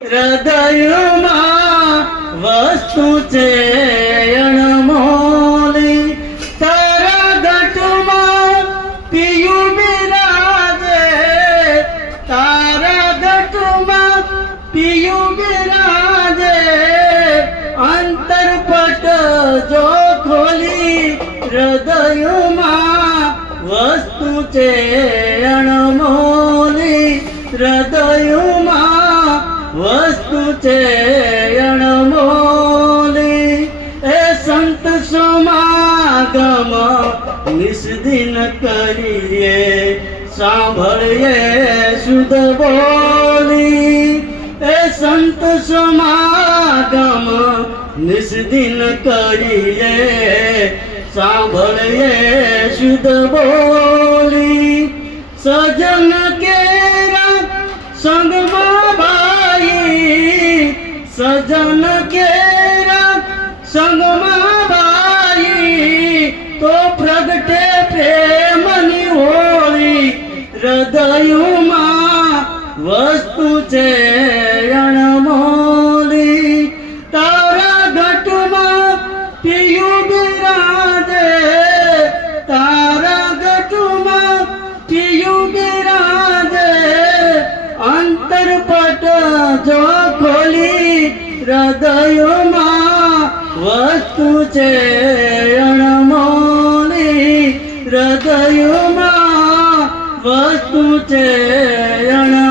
હૃદયમાં વસ્તુ છે અણમોલી, તારા ગઢમાં પિયું બિરાજે, તારા ગઢમાં પિયું બિરાજે, અંતરપટ જો ખોલી હૃદયમાં વસ્તુ છે અણમોલી, હૃદયમાં વસ્તુ છે અણમોલી. એ સંત સમાગમ નિસ્દિન કરીએ, સાંભળીએ શુદ્ધ બોલી. એ સંત સમાગમ નિસ્દિન કરીએ, સાંભળીએ શુદ્ધ બોલી. સજન કેરા સંગમાં ભાઈ, સજન કેરા સંગમાં ભાઈ, તો પ્રગટે પ્રેમની હોળી. હૃદયમાં વસ્તુ છે અણમોલી, તારા ઘટમાં પિયું બિરાજે, તારા ઘટમાં પિયું બિરાજે, અંતરપટ જો ખોલી હૃદયમાં વસ્તુ છે અણમોલી, હૃદયમાં વસ્તુ છે અણમોલી.